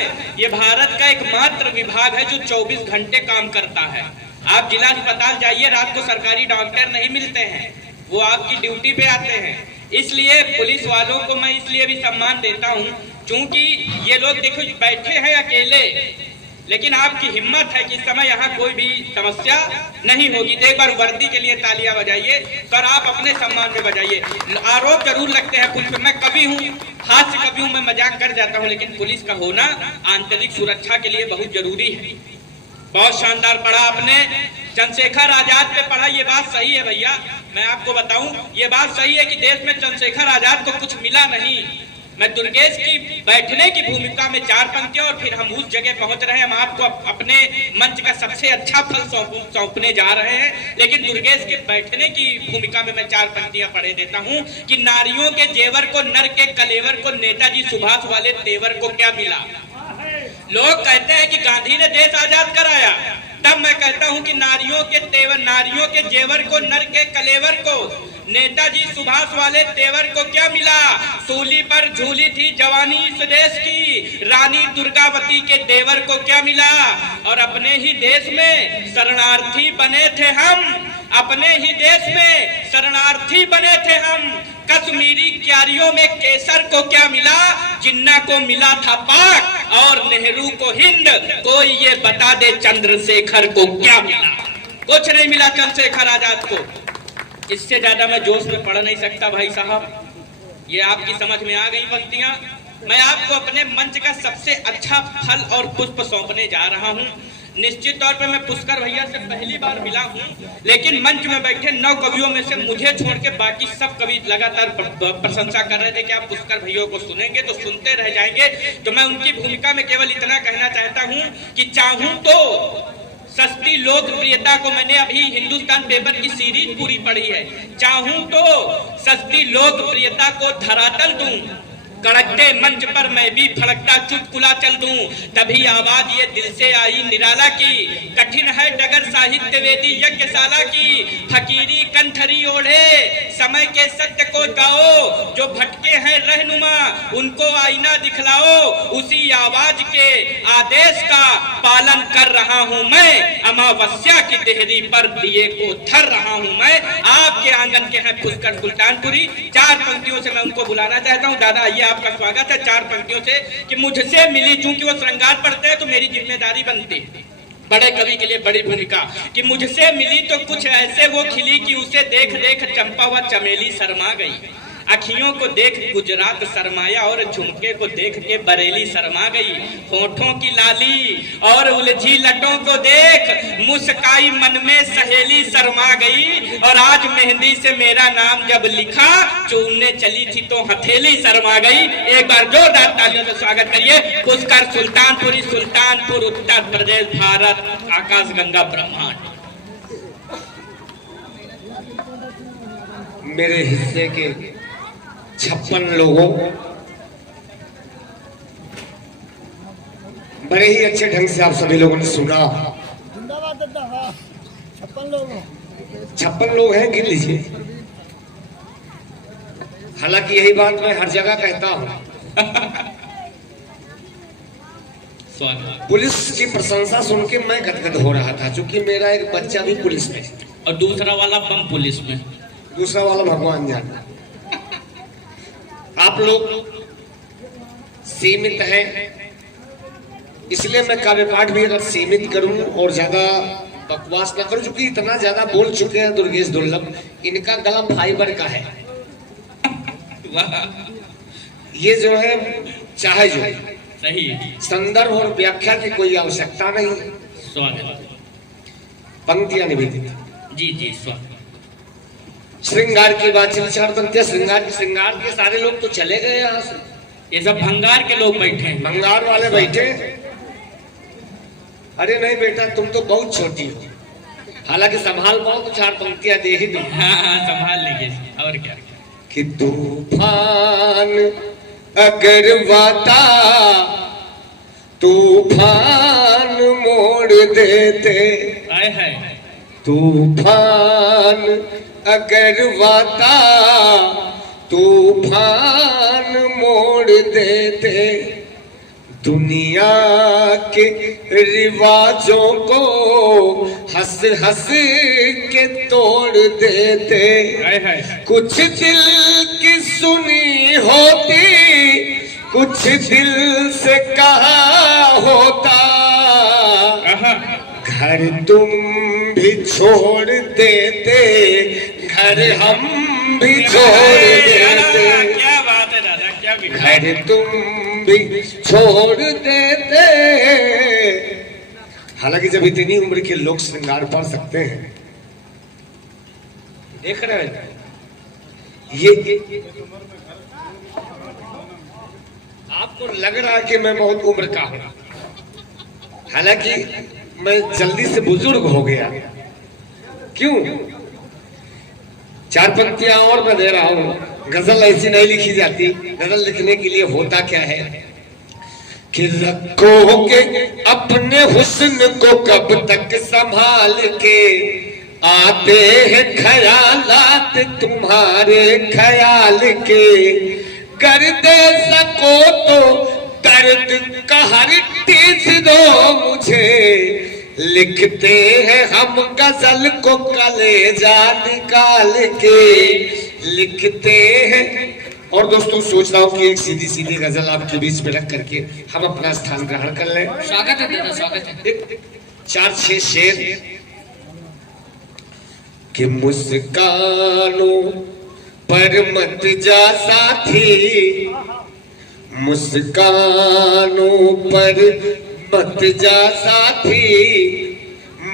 ये भारत का एकमात्र विभाग है जो 24 घंटे काम करता है। आप जिला अस्पताल जाइए, रात को सरकारी डॉक्टर नहीं मिलते हैं, वो आपकी ड्यूटी पे आते हैं। इसलिए पुलिस वालों को मैं इसलिए भी सम्मान देता हूँ क्योंकि ये लोग देखो बैठे हैं अकेले, लेकिन आपकी हिम्मत है कि इस समय यहाँ कोई भी समस्या नहीं होगी। तो एक बार वर्दी के लिए तालियां बजाइए और आप अपने सम्मान में बजाइए। आरोप जरूर लगते हैं पुलिस पे, मैं कभी हूँ हास्य कभी हूँ, मैं मजाक कर जाता हूँ, लेकिन पुलिस का होना आंतरिक सुरक्षा के लिए बहुत जरूरी है। बहुत शानदार पढ़ा आपने, चंद्रशेखर आजाद पे पढ़ा, ये बात सही है भैया। मैं आपको बताऊं, ये बात सही है कि देश में चंद्रशेखर आजाद को कुछ मिला नहीं। मैं दुर्गेश की बैठने की भूमिका में 4 पंक्तियां और फिर हम उस जगह पहुंच रहे हैं। हम आपको अपने मंच का सबसे अच्छा फल सौंपने जा रहे हैं, लेकिन दुर्गेश के बैठने की भूमिका में मैं 4 पंक्तियां पढ़े देता हूं कि नारियों के जेवर को, नर के कलेवर को, नेताजी सुभाष वाले तेवर को क्या मिला। लोग कहते हैं कि गांधी ने देश आजाद कराया, तब मैं कहता हूं कि नारियों के तेवर, नारियों के जेवर को, नर के कलेवर को, नेताजी सुभाष वाले तेवर को क्या मिला। सूली पर झूली थी जवानी इस देश की, रानी दुर्गावती के देवर को क्या मिला। और अपने ही देश में शरणार्थी बने थे हम, अपने ही देश में शरणार्थी बने थे हम। कश्मीरी क्यारियों में केसर को क्या मिला, जिन्ना को मिला था पाक और नेहरू को हिंद। कोई ये बता दे चंद्रशेखर को क्या मिला। कुछ नहीं मिला चंद्रशेखर आजाद को। इससे ज्यादा मैं जोश में पढ़ नहीं सकता भाई साहब। ये आपकी समझ में आ गई पंक्तियां। मैं आपको अपने मंच का सबसे अच्छा फल और पुष्प सौंपने जा रहा हूं। निश्चित तौर पे मैं पुष्कर भैया से पहली बार मिला हूं, लेकिन मंच में बैठे 9 कवियों में से मुझे छोड़ के बाकी सब कवि लगातार प्रशंसा कर रहे थे कि आप पुष्कर भैया को सुनेंगे तो सुनते रह जाएंगे। तो मैं उनकी भूमिका में केवल इतना कहना चाहता हूं कि चाहूं तो सस्ती लोकप्रियता को, मैंने अभी हिंदुस्तान पेपर की सीरीज पूरी पढ़ी है, चाहूं तो सस्ती लोकप्रियता को धरातल दूं, कड़कते मंच पर मैं भी फड़कता चुटकुला चल दूं। तभी आवाज ये दिल से आई निराला की, कठिन है डगर साहित्य वेदी यज्ञशाला की। फकीरी कंठरी ओढ़े समय के सत्य को गाओ, जो भटके हैं रहनुमा उनको आईना दिखलाओ। उसी आवाज के आदेश का पालन कर रहा हूं मैं, अमावस्या की देहरी पर दिए को धर रहा हूं मैं। आपके आंगन के हैं पुष्कर सुल्तानपुरी। 4 पंक्तियों से मैं उनको बुलाना चाहता हूं। दादा आइए, आपका स्वागत है। 4 पंक्तियों से कि मुझसे मिली, चूंकि वो श्रृंगार पढ़ते हैं तो मेरी जिम्मेदारी बनती है, बड़े कवि के लिए बड़ी भूमिका, कि मुझसे मिली तो कुछ ऐसे वो खिली कि उसे देख देख चंपा व चमेली शर्मा गई। अखियों को देख गुजरात शर्माया और झुमके को देख के बरेली शर्मा गई। होठों की लाली और उलझी लटों को देख मुस्काई मन में सहेली शर्मा गई। और आज मेहंदी से मेरा नाम जब लिखा, चूमने चली थी तो हथेली शर्मा गई। एक बार जोरदार तालियों से स्वागत करिए पुष्कर सुल्तानपुरी, सुल्तानपुर, उत्तर प्रदेश, भारत, आकाश गंगा ब्रह्मांड। मेरे हिस्से के 56 लोगों, बड़े ही अच्छे ढंग से आप सभी लोगों ने सुना। 56 लोग हैं, गिन लीजिए। हालांकि यही बात मैं हर जगह कहता हूं। पुलिस की प्रशंसा सुन के मैं गदगद हो रहा था, क्योंकि मेरा एक बच्चा भी पुलिस में और दूसरा वाला बम पुलिस में, दूसरा वाला भगवान जाने। आप लोग सीमित हैं, इसलिए मैं काव्य पाठ भी अगर सीमित करूं और ज्यादा बकवास ना करूं, क्योंकि इतना ज्यादा बोल चुके हैं दुर्गेश दुर्लभ, इनका गला फाइबर का है। ये जो है चाहे जो सही संदर्भ और व्याख्या की कोई आवश्यकता नहीं। स्वागत, पंक्तियां निवेदित। जी जी स्वागत। श्रृंगार की बात चली, 4 पंक्तियां श्रृंगार के सारे लोग तो चले गए यहाँ से। ये सब भंगार के लोग बैठे हैं, भंगार वाले बैठे। अरे नहीं बेटा, तुम तो बहुत छोटी हो, हालांकि संभाल पाओ तो 4 पंक्तियां दे ही दो। हाँ, संभाल लीजिए। और क्या कि तूफान अगर वाता तूफान मोड़ देते, आए है तूफान अगर वाता तूफान मोड़ देते, दुनिया के रिवाजों को हंस हंस के तोड़ देते, कुछ दिल की सुनी होती, कुछ दिल से कहा होता, घर तुम भी छोड़ देते, घर हम भी छोड़ देते, क्या बात है दादा, क्या घर तुम भी छोड़ देते। हालांकि जब इतनी उम्र के लोग श्रृंगार पा सकते हैं, देख रहे हैं ये आपको लग रहा है कि मैं बहुत उम्र का हूं, हालांकि मैं जल्दी से बुजुर्ग हो गया। क्यों? चार पंक्तियां और मैं दे रहा हूं। गजल ऐसी नहीं लिखी जाती, गजल लिखने के लिए होता क्या है कि रखोगे अपने हुस्न को कब तक संभाल के, आते हैं ख्यालात तुम्हारे ख्याल के, कर दे सको तो दर्द का हर टीस दो मुझे, लिखते हैं हम गजल को कलेजा निकाल के, लिखते हैं। और दोस्तों सोच रहा हूँ कि एक सीधी सीधी गजल आपके बीच में रख करके हम अपना स्थान ग्रहण कर लें। स्वागत है दादा, स्वागत है। 4-6 शेर कि मुस्कानों पर मत जा साथी, मुस्कानों पर मत जा साथी,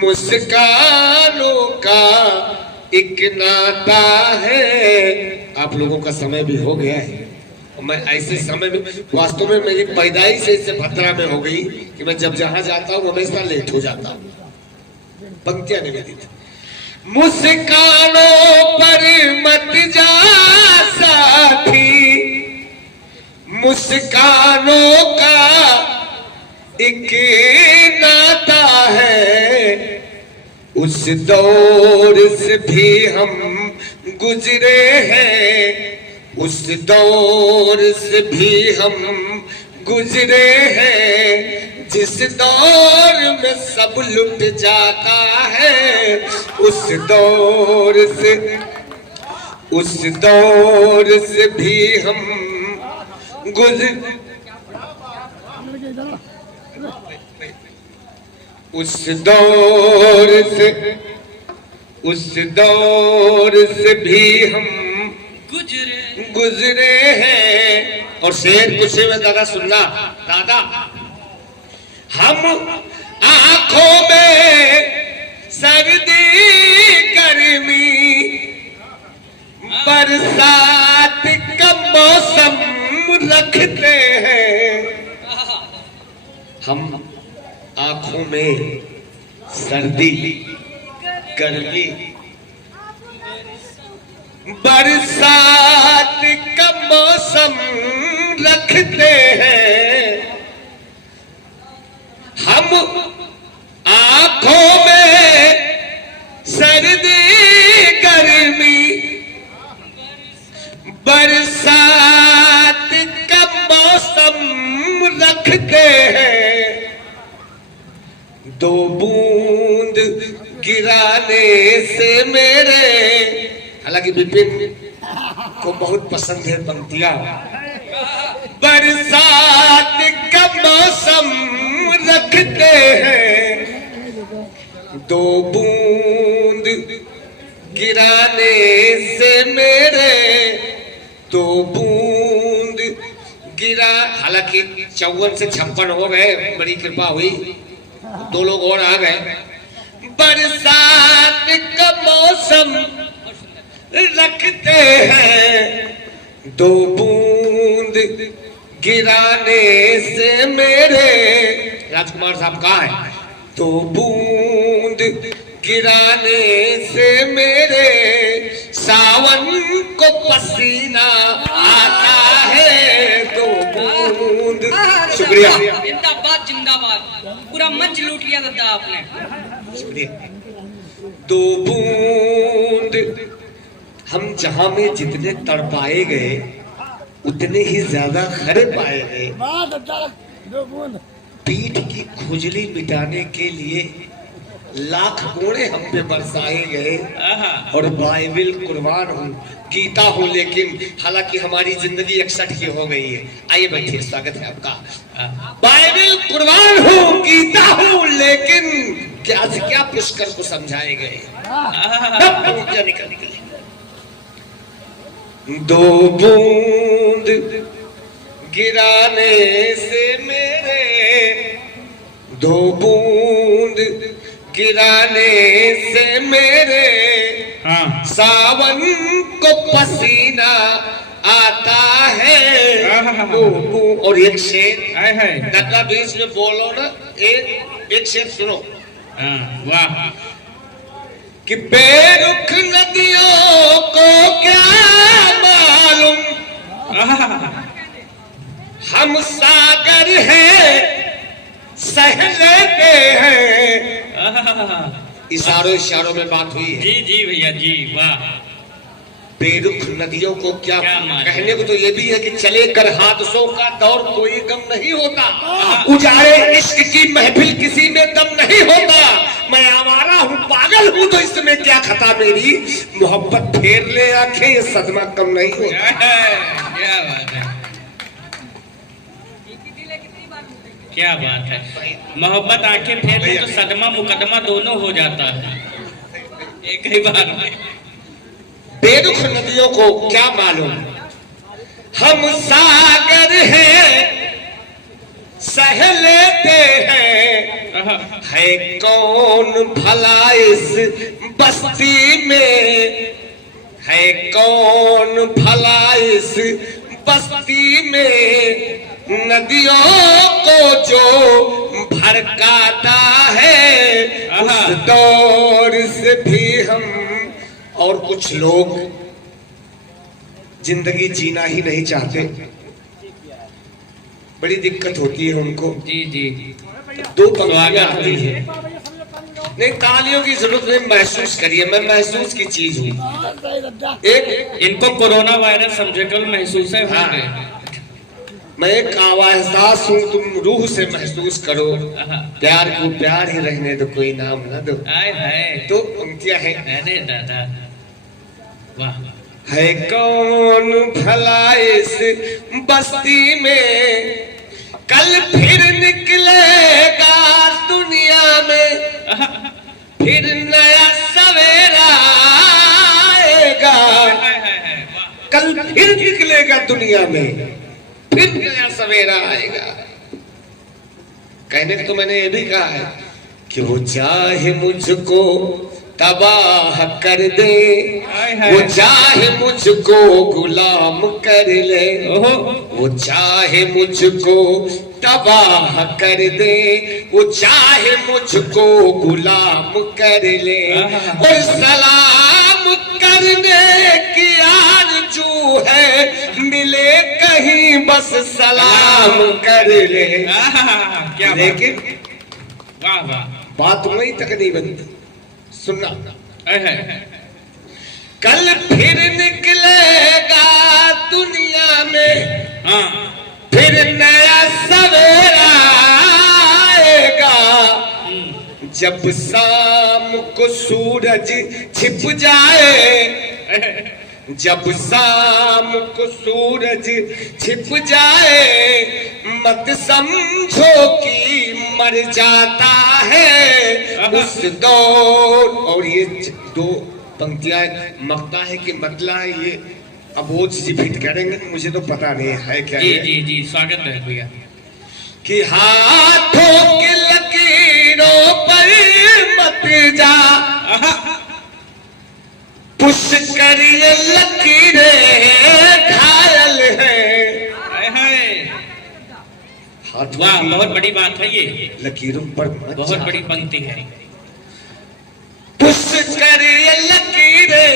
मुस्कानों का एक नाता है। आप लोगों का समय भी हो गया है, मैं ऐसे समय में वास्तव में मेरी पैदाइश इससे भद्रा में हो गई कि मैं जब जहां जाता हूं हमेशा लेट हो जाता हूं। पंक्तियां निवेदित। मुस्कानों पर मत जा साथी, मुस्कानों का एक नाता है, उस दौर से भी हम गुजरे हैं, उस दौर से भी हम गुजरे हैं, जिस दौर में सब लुट जाता है, उस दौर से भी हम उस दौर से भी हम गुजरे हैं। और शेर कुछ में दादा सुनना, दादा हम आंखों में सर्दी गर्मी बरसात का मौसम रखते हैं, हम आंखों में सर्दी गर्मी बरसात का मौसम रखते हैं, हम आंखों में सर्दी गर्मी बरसात का मौसम रखते हैं, दो बूंद गिराने से मेरे। हालांकि विपिन को बहुत पसंद है पंक्तियां। बरसात का मौसम रखते हैं, दो बूंद गिराने से मेरे, दो बूंद गिरा। हालांकि 54 से 56 हो गए, बड़ी कृपा हुई, 2 लोग और आ गए। बरसात का मौसम रखते हैं, दो बूंद गिराने से मेरे। राजकुमार साहब कहाँ है? दो बूंद गिराने से मेरे सावन को पसीना आता है, दो बूंद। शुक्रिया, जिंदाबाद जिंदाबाद, पूरा मंच लूट लिया दादा आपने। शुक्रिया। दो बूंद हम जहां में जितने तड़पाए गए उतने ही ज्यादा खरे पाए गए। पीठ की खुजली मिटाने के लिए लाख कोड़े हम पे बरसाए गए और बाइबिल कुर्बान हूँ, गीता हूँ, लेकिन हालांकि हमारी जिंदगी 61 की हो गई है। आइए बैठिए, स्वागत है आपका। बाइबिल कुर्बान हूँ, गीता हूँ, लेकिन क्या से क्या पुष्कर को समझाए गए। क्या निकले दो बूंद गिराने से मेरे, दो बूंद गिराने से मेरे सावन को पसीना आता है। दो बूंद और एक शेर नका बीच में बोलो ना, एक शेर सुनो। वाह। कि बेरुख नदियों को क्या मालूम हम सागर हैं सह लेते हैं। इशारों में बात हुई है। जी जी भैया जी, वाह। बेरुख नदियों को क्या कहने को तो ये भी है कि चले कर हादसों का दौर कोई गम नहीं होता, उजाड़े इश्क की महफिल किसी में दम नहीं होता। मैं आवारा हूँ, पागल हूँ, तो इसमें क्या खता मेरी, मोहब्बत फेर ले आंखें, ये सदमा कम नहीं होता। क्या बात है, क्या बात है। मोहब्बत आंखें फेर ले तो सदमा मुकदमा दोनों हो जाता है एक ही बार में। बेरुख नदियों को क्या मालूम हम सागर हैं सह लेते हैं। है कौन भला इस बस्ती में, है कौन भला इस बस्ती में, नदियों को जो भड़काता है। उस दौर से भी हम और कुछ लोग जिंदगी जीना ही नहीं चाहते, बड़ी दिक्कत होती है उनको। जी जी, दो पंक्तियां आती है, नहीं तालियों की जरूरत नहीं, महसूस करिए, मैं महसूस की चीज हूँ। एक इनको कोरोना वायरस समझे कल महसूस है। हाँ। मैं एक आवाज़ हूँ, तुम रूह से महसूस करो, प्यार को प्यार ही रहने दो, कोई नाम ना दो। तो पंक्तियां हैं। अरे दादा वाह। है कौन भला इस बस्ती में, कल फिर निकलेगा दुनिया में, फिर नया सवेरा आएगा। कल फिर निकलेगा दुनिया में, फिर नया सवेरा आएगा। कहने को तो मैंने ये भी कहा है कि वो चाहे मुझको तबाह कर दे, वो चाहे मुझको गुलाम कर ले, वो चाहे मुझको तबाह कर दे, वो चाहे मुझको गुलाम कर ले, और सलाम करने की आरज़ू है, मिले कहीं बस सलाम कर ले। लेकिन वाह वाह, बात वहीं तक नहीं बनती, सुनना। कल फिर निकलेगा दुनिया में, फिर नया सवेरा आएगा। जब शाम को सूरज छिप जाए, जब शाम को सूरज छिप जाए, मत समझो कि मर जाता है उस दौर। और ये दो पंक्तियां मकता है कि मतला है, ये अबोध जी फिट करेंगे, मुझे तो पता नहीं है क्या। जी जी जी, स्वागत है भैया। कि हाथों की लकीरों पर मत जा, पुष्करिए लकीरें घायल है। वाह, बहुत बड़ी बात है ये, लकीरों पर बहुत बड़ी पंक्ति है। पुष्करिए लकीरें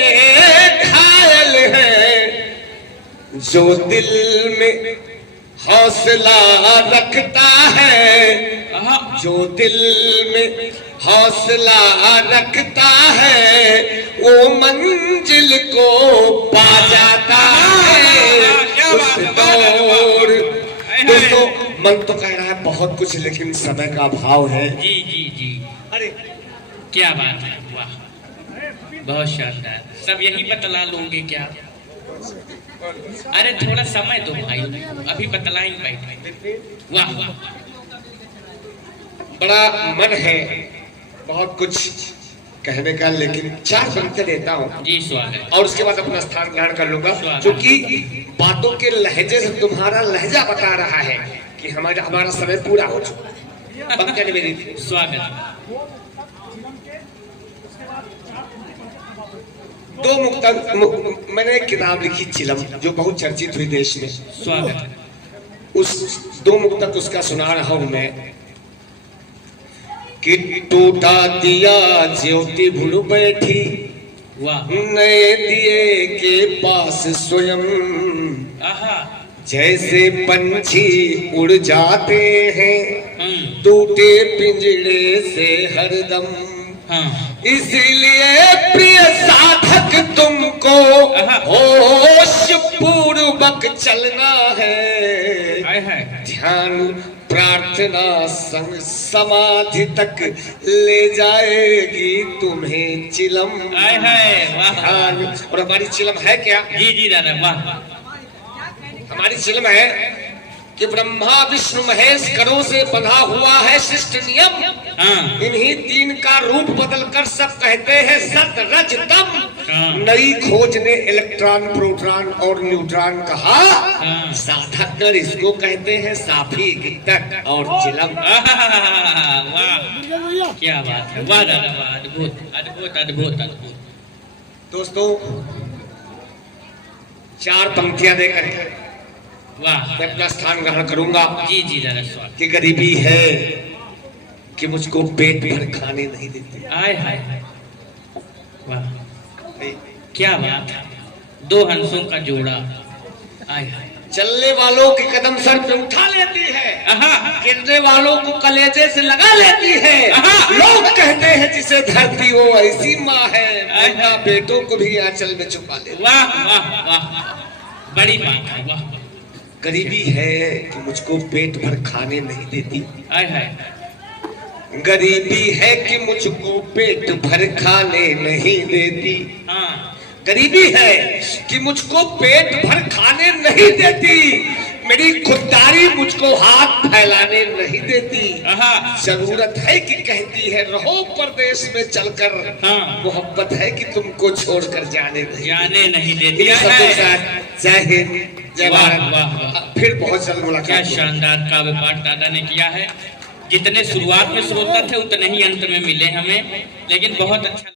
घायल है, जो दिल में हौसला रखता है, जो दिल में हौसला रखता है, वो मंजिल को पा जाता है। उस दौर दोस्तों, मन तो कह रहा है बहुत कुछ, लेकिन समय का अभाव है। जी जी जी, अरे क्या बात है, वाह, बहुत शानदार। सब यही बतला लोगे क्या? अरे थोड़ा समय दो भाई, अभी बतलाएंगे भाई। वाह वाह, बड़ा मन है बहुत कुछ कहने का, लेकिन 4 पंक्ति देता हूँ जी, स्वागत। और उसके बाद अपना स्थान ग्रहण कर लूंगा, क्योंकि बातों के लहजे से तुम्हारा लहजा बता रहा है कि हमारा समय पूरा हो चुका है। पंक्ति मेरी स्वागत। 2 मुक्तक मैंने एक किताब लिखी चिलम, जो बहुत चर्चित हुई देश में। स्वागत। उस 2 मुक्तक उसका सुना रहा हूं मैं कि टूटा दिया ज्योति भूल बैठी वाह, नए दिए के पास स्वयं, आहा, जैसे पंछी उड़ जाते हैं हम्म, टूटे पिंजड़े से हरदम। हाँ, इसलिए प्रिय साधक तुमको होश पूर्वक चलना है, हाय हाय, ध्यान प्रार्थना संग समाधि तक ले जाएगी तुम्हें चिलम। हाय हाय, वाह, ध्यान, और हमारी चिलम है क्या? जी जी दादा, वाह, हमारी चिलम है कि ब्रह्मा विष्णु महेश करों से बंधा हुआ है शिष्ट नियम। हाँ, इन्हीं 3 का रूप बदलकर सब कहते हैं सत रज तम। हाँ। नई खोज ने इलेक्ट्रॉन प्रोटॉन और न्यूट्रॉन कहा, हाँ। साधक कर इसको कहते हैं साफी गिद्धक और चिलम। आहा, वाह, क्या बात है, वाह दादा, वाह, अद्भुत अद्भुत अद्भुत अद्भुत। दोस्तों 4 पंक्तियां देकर वाह, मैं अपना स्थान ग्रहण करूंगा जी जी दादा, स्वागत। कि गरीबी है कि मुझको पेट भर खाने नहीं देती। आय हाय हाय, वाह, क्या बात है, 2 हंसों का जोड़ा, आय हाय, चलने वालों के कदम सर पे उठा लेती है, आहा, गिरने वालों को कलेजे से लगा लेती है। आहा। लोग कहते हैं जिसे धरती वो ऐसी माँ है, बेटा बेटों को भी आंचल में छुपा ले। वाह वाह वाह, बड़ी बात है, वाह, गरीबी है कि मुझको पेट भर खाने नहीं देती, आय हाय, गरीबी है कि मुझको पेट भर खाने नहीं देती, हाँ, गरीबी है कि मुझको पेट भर खाने नहीं देती, मेरी खुददारी मुझको हाथ फैलाने नहीं देती। आहा, जरूरत है कि कहती है रहो परदेश में चलकर, हाँ। मोहब्बत है कि तुमको छोड़कर जाने नहीं जाने नहीं देती ये सब है। के साथ जय हिंद जय वाह, भारत। वाह, वाह। फिर बहुत जल्द क्या मुलाकात होगी। शानदार काव्य पाठ दादा ने किया है। जितने शुरुआत में श्रोता थे उतने ही अंत में मिले हमें, लेकिन बहुत अच्छा